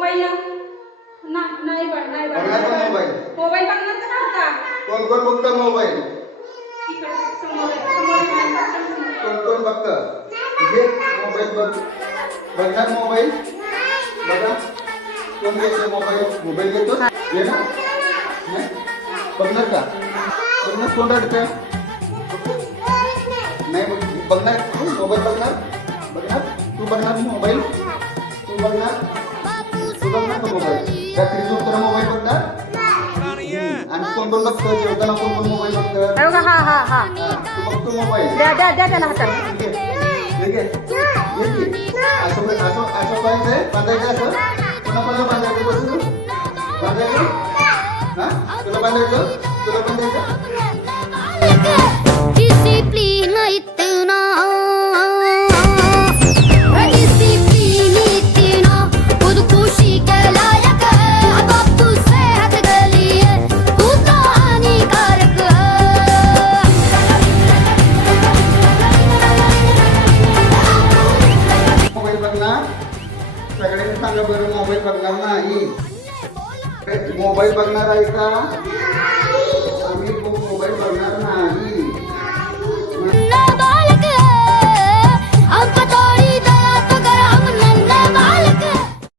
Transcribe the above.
Mobile नाही बघणार का मोबाईल? मोबाईल बघणार तर नव्हता. कोण कोण बघतं मोबाईल? इकडे समोर कोण कोण बघतं? घे मोबाईल बघ. बघणार मोबाईल? बघा कोण घेतो मोबाईल घेतो घे ना. नाही? बघणार का? बघणार कोण रडतं? नाही बघणार मोबाईल बघणार बघणार तू बघणार मोबाईल तू बघणार का मोबाईल? रात्री झोपताना मोबाईल बघणार आणि कोण कोण बघतं जेवताना कोण कोण मोबाईल बघतं? तू बघतो मोबाईल द्या त्याला हाताला. असं पाहिजे बांधायचं असं कोणाला बांधायचं बसू बांधायचं हा तुला बांधायचं Disciplina इतना disciplina इतना खुदकुशी के लायक है अब तू सेहत के लिए तू तो हानिकारक है मोबाईल बघणार सगळ्यांनी सांगा बरं मोबाईल बघणार नाही मोबाईल बघणार आहे का